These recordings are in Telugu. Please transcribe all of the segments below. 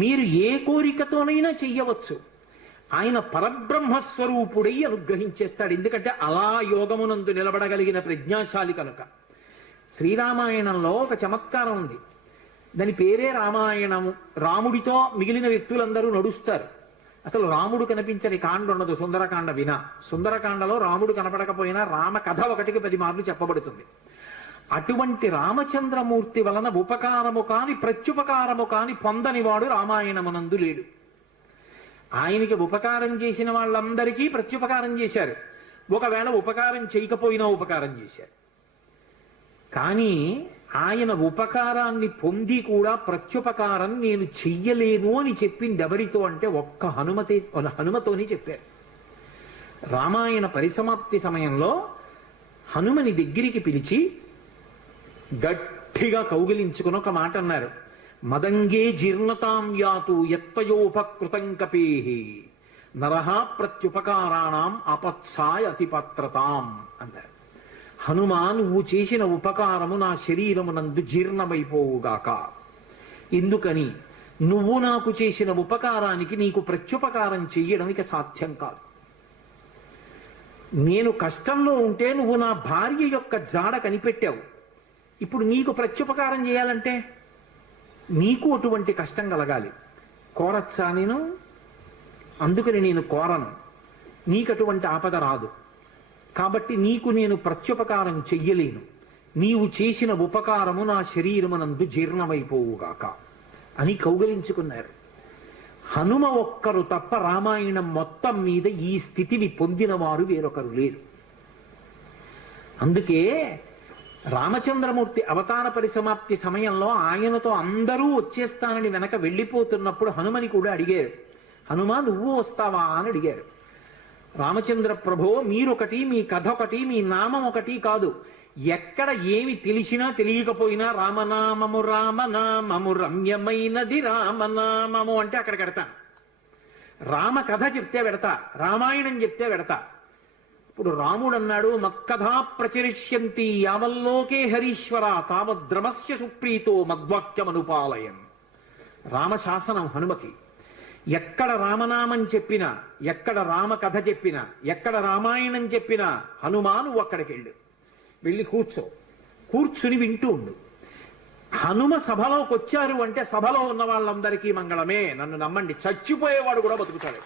మీరు ఏ కోరికతోనైనా చెయ్యవచ్చు. ఆయన పరబ్రహ్మస్వరూపుడై అనుగ్రహించేస్తాడు. ఎందుకంటే అలా యోగమునందు నిలబడగలిగిన ప్రజ్ఞాశాలి కనుక. శ్రీరామాయణంలో ఒక చమత్కారం ఉంది, దాని పేరే రామాయణము. రాముడితో మిగిలిన వ్యక్తులందరూ నడుస్తారు. అసలు రాముడు కనిపించని కాండ ఉండదు సుందరకాండ వినా. సుందరకాండలో రాముడు కనపడకపోయినా రామ కథ 1కి 10 మార్లు చెప్పబడుతుంది. అటువంటి రామచంద్రమూర్తి వలన ఉపకారము కాని ప్రత్యుపకారము కాని పొందనివాడు రామాయణమునందు లేడు. ఆయనకి ఉపకారం చేసిన వాళ్ళందరికీ ప్రత్యుపకారం చేశారు. ఒకవేళ ఉపకారం చేయకపోయినా ఉపకారం చేశారు. కానీ ఆయన ఉపకారాన్ని పొంది కూడా ప్రత్యుపకారం నేను చెయ్యలేను అని చెప్పింది ఎవరితో అంటే ఒక్క హనుమతోని చెప్పారు. రామాయణ పరిసమాప్తి సమయంలో హనుమని దగ్గరికి పిలిచి గట్టిగా కౌగిలించుకుని ఒక మాట అన్నారు. మదంగే జీర్ణతాం యాతు యత్వయోపకృతం కపేహి నరహ ప్రత్యుపకారాణం అపత్సాయ అతిపత్రతాం అన్నారు. హనుమా, నువ్వు చేసిన ఉపకారము నా శరీరమునందు జీర్ణమైపోవుగాక. ఎందుకని? నువ్వు నాకు చేసిన ఉపకారానికి నీకు ప్రత్యుపకారం చెయ్యడం ఇక సాధ్యం కాదు. నేను కష్టంలో ఉంటే నువ్వు నా భార్య యొక్క జాడ కనిపెట్టావు. ఇప్పుడు నీకు ప్రత్యుపకారం చేయాలంటే నీకు అటువంటి కష్టం కలగాలి. కోరచ్చా నేను? అందుకని నేను కోరను. నీకు అటువంటి ఆపద రాదు. కాబట్టి నీకు నేను ప్రత్యుపకారం చెయ్యలేను. నీవు చేసిన ఉపకారము నా శరీరమునందు జీర్ణమైపోవుగాక అని కౌగలించుకున్నారు. హనుమ ఒక్కరు తప్ప రామాయణం మొత్తం మీద ఈ స్థితిని పొందిన వారు వేరొకరు లేరు. అందుకే రామచంద్రమూర్తి అవతార పరిసమాప్తి సమయంలో ఆయనతో అందరూ వచ్చేస్తానని వెనక వెళ్ళిపోతున్నప్పుడు హనుమని కూడా అడిగారు. హనుమా, నువ్వు వస్తావా అని అడిగారు. రామచంద్ర ప్రభో, మీరొకటి, మీ కథ ఒకటి, మీ నామం ఒకటి కాదు. ఎక్కడ ఏమి తెలిసినా తెలియకపోయినా రామనామము రామనామము రమ్యమైనది రామనామము అంటే అక్కడ పెడతాను. రామ కథ చెప్తే పెడతా, రామాయణం చెప్తే పెడతా. ఇప్పుడు రాముడు అన్నాడు, మక్కథా ప్రచరిష్యంతి యావల్లోకే హరీశ్వర తావద్రమస్య సుప్రీతో మద్వాక్యమనుపాలయం. రామశాసనం హనుమకి. ఎక్కడ రామనామం చెప్పినా, ఎక్కడ రామ కథ చెప్పినా, ఎక్కడ రామాయణం చెప్పినా హనుమా నువ్వు అక్కడికి వెళ్ళి కూర్చుని వింటూ ఉండు. హనుమ సభలోకి వచ్చారు అంటే సభలో ఉన్న వాళ్ళందరికీ మంగళమే. నన్ను నమ్మండి, చచ్చిపోయేవాడు కూడా బతుకుతాడు.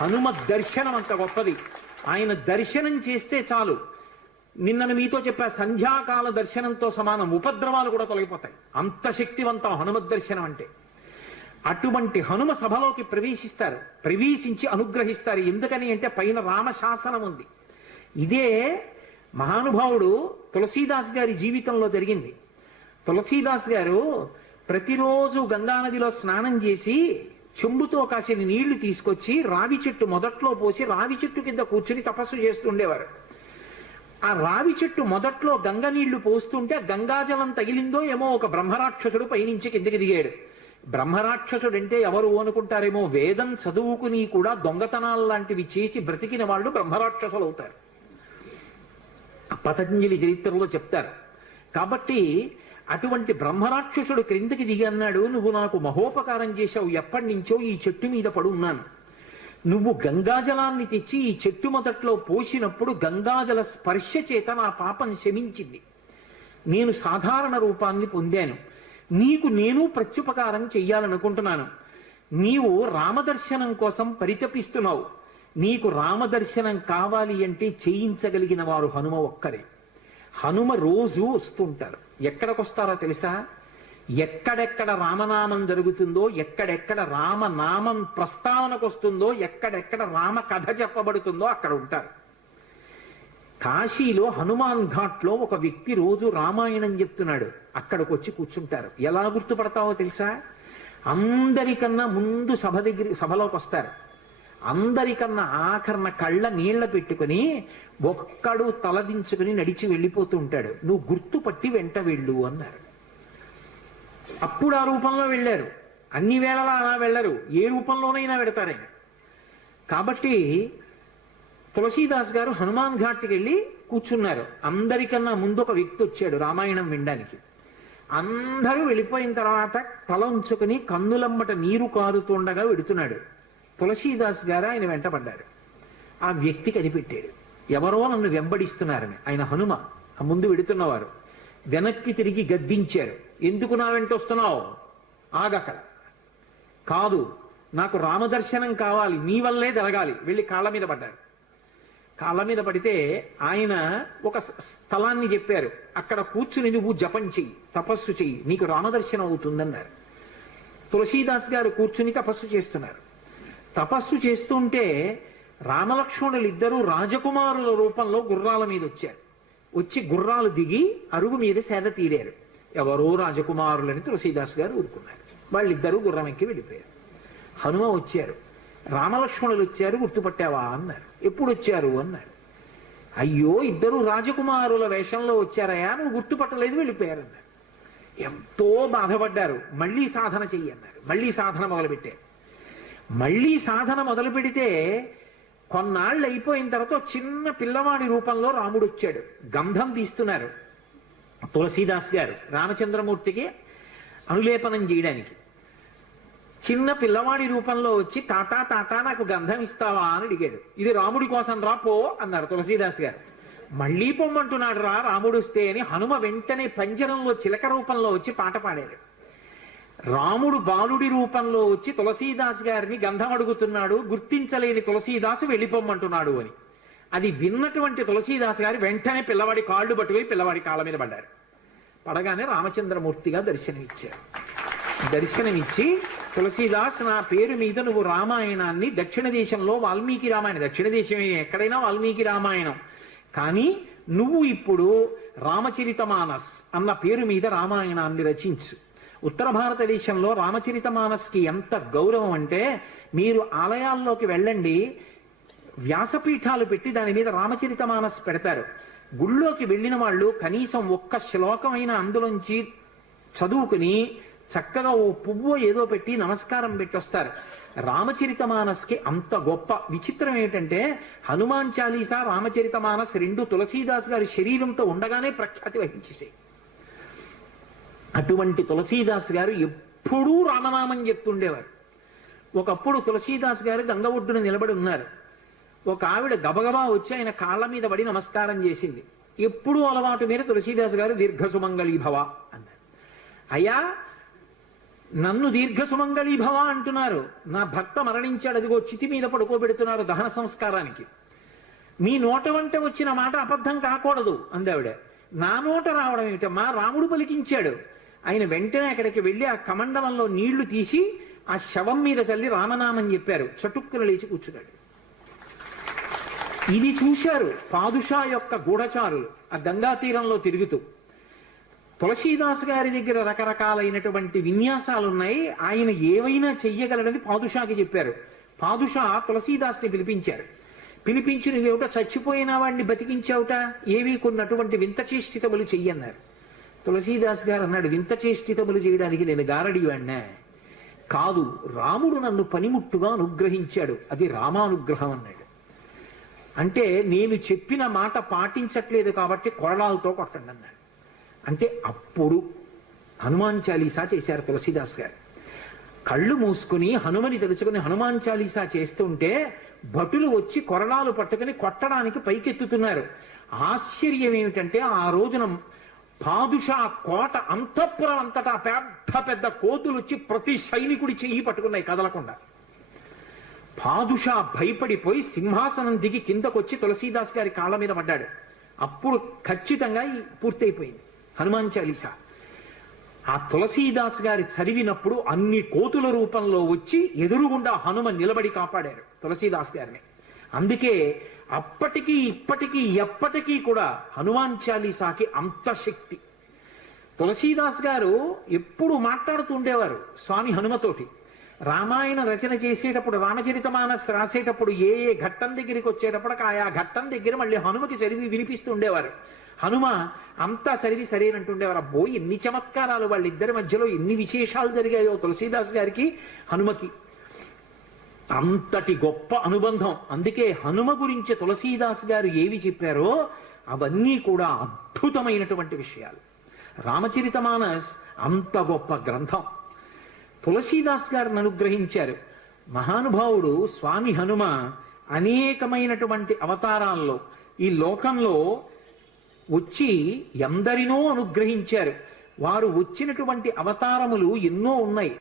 హనుమ దర్శనం అంత గొప్పది. ఆయన దర్శనం చేస్తే చాలు. నిన్నను మీతో చెప్పా, సంధ్యాకాల దర్శనంతో సమానం. ఉపద్రవాలు కూడా తొలగిపోతాయి. అంత శక్తివంతం హనుమద్ దర్శనం అంటే. అటువంటి హనుమ సభలోకి ప్రవేశిస్తారు, ప్రవేశించి అనుగ్రహిస్తారు. ఎందుకని అంటే పైన రామశాసనం ఉంది. ఇదే మహానుభావుడు తులసీదాస్ గారి జీవితంలో జరిగింది. తులసీదాస్ గారు ప్రతిరోజు గంగానదిలో స్నానం చేసి చెంబుతో కాసిన నీళ్లు తీసుకొచ్చి రావి చెట్టు మొదట్లో పోసి రావి చెట్టు కింద కూర్చుని తపస్సు చేస్తుండేవారు. ఆ రావి చెట్టు మొదట్లో గంగ నీళ్లు పోస్తుంటే గంగాజలం తగిలిందో ఏమో ఒక బ్రహ్మరాక్షసుడు పైనుంచి కిందకి దిగాడు. బ్రహ్మరాక్షసుడంటే ఎవరు అనుకుంటారేమో, వేదం చదువుకుని కూడా దొంగతనాలు లాంటివి చేసి బ్రతికిన వాళ్ళు బ్రహ్మరాక్షసులు అవుతారు. పతంజలి చరిత్రలో చెప్తారు. కాబట్టి అటువంటి బ్రహ్మరాక్షసుడు క్రిందకి దిగి అన్నాడు, నువ్వు నాకు మహోపకారం చేశావు. ఎప్పటి నుంచో ఈ చెట్టు మీద పడి ఉన్నాను. నువ్వు గంగాజలాన్ని తెచ్చి ఈ చెట్టు మొదట్లో పోసినప్పుడు గంగాజల స్పర్శ చేత నా పాపం శమించింది. నేను సాధారణ రూపాన్ని పొందాను. నీకు నేను ప్రత్యుపకారం చెయ్యాలనుకుంటున్నాను. నీవు రామదర్శనం కోసం పరితపిస్తున్నావు. నీకు రామదర్శనం కావాలి అంటే చేయించగలిగిన వారు హనుమ ఒక్కరే. హనుమ రోజు వస్తుంటారు. ఎక్కడికొస్తారో తెలుసా? ఎక్కడెక్కడ రామనామం జరుగుతుందో, ఎక్కడెక్కడ రామనామం ప్రస్తావనకు వస్తుందో, ఎక్కడెక్కడ రామ కథ చెప్పబడుతుందో అక్కడ ఉంటారు. కాశీలో హనుమాన్ ఘాట్లో ఒక వ్యక్తి రోజు రామాయణం చెప్తున్నాడు. అక్కడికి వచ్చి కూర్చుంటారు. ఎలా గుర్తుపడతావో తెలుసా? అందరికన్నా ముందు సభలోకి వస్తారు. అందరికన్నా ఆఖరణ కళ్ళ నీళ్ల పెట్టుకుని ఒక్కడు తలదించుకుని నడిచి వెళ్ళిపోతూ ఉంటాడు. నువ్వు గుర్తుపట్టి వెంట వెళ్ళు అన్నారు. అప్పుడు ఆ రూపంలో వెళ్ళారు. అన్ని వేళలా అలా వెళ్ళరు, ఏ రూపంలోనైనా వెడతారైనా. కాబట్టి తులసీదాస్ గారు హనుమాన్ ఘాట్కి వెళ్ళి కూర్చున్నారు. అందరికన్నా ముందు ఒక వ్యక్తి వచ్చాడు రామాయణం వినడానికి. అందరూ వెళ్ళిపోయిన తర్వాత తల ఉంచుకుని కన్నులమ్మట నీరు కారుతుండగా వెడుతున్నాడు. తులసీదాస్ గారు ఆయన వెంటపడ్డారు. ఆ వ్యక్తి కనిపెట్టాడు, ఎవరో నన్ను వెంబడిస్తున్నారని. ఆయన హనుమ, ఆ ముందు వెడుతున్నవారు. వెనక్కి తిరిగి గద్దించారు, ఎందుకు నా వెంట వస్తున్నావు, ఆగక్కడ. కాదు, నాకు రామదర్శనం కావాలి, నీ వల్లే జరగాలి. వెళ్ళి కాళ్ళ మీద పడ్డారు. కాళ్ళ మీద పడితే ఆయన ఒక స్థలాన్ని చెప్పారు, అక్కడ కూర్చుని నువ్వు జపం చెయ్యి, తపస్సు చెయ్యి, నీకు రామదర్శనం అవుతుందన్నారు. తులసీదాస్ గారు కూర్చుని తపస్సు చేస్తున్నారు. తపస్సు చేస్తుంటే రామలక్ష్మణులు ఇద్దరూ రాజకుమారుల రూపంలో గుర్రాల మీద వచ్చారు. వచ్చి గుర్రాలు దిగి అరుగు మీద సేద తీరారు. ఎవరో రాజకుమారులని తులసీదాస్ గారు ఊరుకున్నారు. వాళ్ళిద్దరూ గుర్రం ఎక్కి వెళ్ళిపోయారు. హనుమ వచ్చారు, రామలక్ష్మణులు వచ్చారు, గుర్తుపట్టావా అన్నారు. ఎప్పుడు వచ్చారు అన్నారు. అయ్యో, ఇద్దరు రాజకుమారుల వేషంలో వచ్చారయా, నువ్వు గుర్తుపట్టలేదు, వెళ్ళిపోయారన్నారు. ఎంతో బాధపడ్డారు. మళ్ళీ సాధన చెయ్యి అన్నారు. మళ్ళీ సాధన మొదలుపెట్టారు. మళ్ళీ సాధన మొదలు పెడితే కొన్నాళ్ళు అయిపోయిన తర్వాత చిన్న పిల్లవాడి రూపంలో రాముడు వచ్చాడు. గంధం తీస్తున్నారు తులసీదాస్ గారు రామచంద్రమూర్తికి అనులేపనం చేయడానికి. చిన్న పిల్లవాడి రూపంలో వచ్చి, తాతా తాతా నాకు గంధం ఇస్తావా అని అడిగాడు. ఇది రాముడి కోసం రా, పో అన్నారు తులసీదాస్ గారు. మళ్ళీ పొమ్మంటున్నాడు రా రాముడు వస్తే అని హనుమ వెంటనే పంజరంలో చిలక రూపంలో వచ్చి పాట పాడాడు. రాముడు బాలుడి రూపంలో వచ్చి తులసీదాస్ గారిని గంధం అడుగుతున్నాడు, గుర్తించలేని తులసీదాసు వెళ్ళిపోమ్మంటున్నాడు అని. అది విన్నటువంటి తులసీదాస్ గారు వెంటనే పిల్లవాడి కాళ్ళు పట్టుకుని పిల్లవాడి కాళ్ళ మీద పడ్డారు. పడగానే రామచంద్రమూర్తిగా దర్శనమిచ్చారు. దర్శనమిచ్చి, తులసీదాస్, నా పేరు మీద నువ్వు రామాయణాన్ని, దక్షిణ దేశంలో వాల్మీకి రామాయణం, దక్షిణ దేశం ఎక్కడైనా వాల్మీకి రామాయణం, కానీ నువ్వు ఇప్పుడు రామచరితమానస్ అన్న పేరు మీద రామాయణాన్ని రచించు. ఉత్తర భారతదేశంలో రామచరితమానస్కి ఎంత గౌరవం అంటే, మీరు ఆలయాల్లోకి వెళ్ళండి, వ్యాసపీఠాలు పెట్టి దాని మీద రామచరితమానస్ పెడతారు. గుళ్ళోకి వెళ్ళిన వాళ్ళు కనీసం ఒక్క శ్లోకమైన అందులోంచి చదువుకుని చక్కగా ఓ పువ్వు ఏదో పెట్టి నమస్కారం పెట్టి వస్తారు. రామచరితమానస్కి అంత గొప్ప. విచిత్రం ఏంటంటే హనుమాన్ చాలీసా, రామచరితమానస్ రెండు తులసీదాస్ గారి శరీరంతో ఉండగానే ప్రఖ్యాతి వహించేసాయి. అటువంటి తులసీదాస్ గారు ఎప్పుడూ రామనామం చెప్తుండేవారు. ఒకప్పుడు తులసీదాస్ గారు గంగ ఒడ్డున నిలబడి ఉన్నారు. ఒక ఆవిడ గబగబా వచ్చి ఆయన కాళ్ళ మీద పడి నమస్కారం చేసింది. ఎప్పుడూ అలవాటు మీద తులసీదాస్ గారు దీర్ఘసుమంగళీ భవ అన్నారు. అయ్యా, నన్ను దీర్ఘసుమంగళీ భవ అంటున్నారు, నా భర్త మరణించాడు, అదిగో చితి మీద పడుకోబెడుతున్నారు దహన సంస్కారానికి, మీ నోట వంట వచ్చిన మాట అబద్ధం కాకూడదు అందావిడ. నా నోట రావడం ఏమిటమ్మా, రాముడు పలికించాడు. ఆయన వెంటనే అక్కడికి వెళ్ళి ఆ కమండలంలో నీళ్లు తీసి ఆ శవం మీద చల్లి రామనామం చెప్పారు. చటుక్కున లేచి కూర్చున్నాడు. ఇది చూశారు పాదుషా యొక్క గూఢచారులు ఆ గంగా తీరంలో తిరుగుతూ. తులసీదాస్ గారి దగ్గర రకరకాలైనటువంటి విన్యాసాలున్నాయి, ఆయన ఏవైనా చెయ్యగలడని పాదుషాకి చెప్పారు. పాదుషా తులసీదాస్ని పిలిపించారు. పిలిపించి, నువ్వేమిటో చచ్చిపోయిన వాడిని బతికించావుట, ఏవి కొన్నటువంటి వింత చేష్టితములు చెయ్యన్నారు. తులసీదాస్ గారు అన్నాడు, వింత చేష్టితములు చేయడానికి నేను గారడివాణ్ణా? కాదు, రాముడు నన్ను పనిముట్టుగా అనుగ్రహించాడు, అది రామానుగ్రహం అన్నాడు. అంటే నేను చెప్పిన మాట పాటించట్లేదు కాబట్టి కొరడాలతో కొట్టండి అన్నాడు. అంటే అప్పుడు హనుమాన్ చాలీసా చేశారు తులసీదాస్ గారు. కళ్ళు మూసుకుని హనుమని తెలుసుకుని హనుమాన్ చాలీసా చేస్తుంటే భటులు వచ్చి కొరడాలు పట్టుకుని కొట్టడానికి పైకెత్తుతున్నారు. ఆశ్చర్యం ఏమిటంటే ఆ రోజున పాదుషా కోట అంతఃపురం అంతటా పెద్ద పెద్ద కోతులు వచ్చి ప్రతి సైనికుడి చెయ్యి పట్టుకున్నాయి కదలకుండా. పాదుషా భయపడిపోయి సింహాసనం దిగి కిందకొచ్చి తులసీదాస్ గారి కాళ్ళ మీద పడ్డాడు. అప్పుడు ఖచ్చితంగా పూర్తయిపోయింది హనుమాన్ చాలీసా. ఆ తులసీదాస్ గారి చదివినప్పుడు అన్ని కోతుల రూపంలో వచ్చి ఎదురుగుండా హనుమ నిలబడి కాపాడారు తులసీదాస్ గారిని. అందుకే అప్పటికీ ఇప్పటికీ ఎప్పటికీ కూడా హనుమాన్ చాలీసాకి అంత శక్తి. తులసీదాస్ గారు ఎప్పుడు మాట్లాడుతూ ఉండేవారు స్వామి హనుమతోటి. రామాయణ రచన చేసేటప్పుడు, రామచరితమానస్ రాసేటప్పుడు ఏ ఏ ఘట్టం దగ్గరికి వచ్చేటప్పుడు ఆయా ఘట్టం దగ్గర మళ్ళీ హనుమకి చదివి వినిపిస్తూ ఉండేవారు. హనుమ అంతా చదివి సరేనంటుండేవారు. అబ్బో, ఎన్ని చమత్కారాలు, వాళ్ళిద్దరి మధ్యలో ఎన్ని విశేషాలు జరిగాయో తులసీదాస్ గారికి హనుమకి. అంతటి గొప్ప అనుబంధం. అందుకే హనుమ గురించి తులసీదాస్ గారు ఏవి చెప్పారో అవన్నీ కూడా అద్భుతమైనటువంటి విషయాలు. రామచరితమానస్ అంత గొప్ప గ్రంథం. తులసీదాస్ గారిని అనుగ్రహించారు మహానుభావుడు. స్వామి హనుమ అనేకమైనటువంటి అవతారాల్లో ఈ లోకంలో వచ్చి ఎందరినో అనుగ్రహించారు. వారు వచ్చినటువంటి అవతారములు ఎన్నో ఉన్నాయి.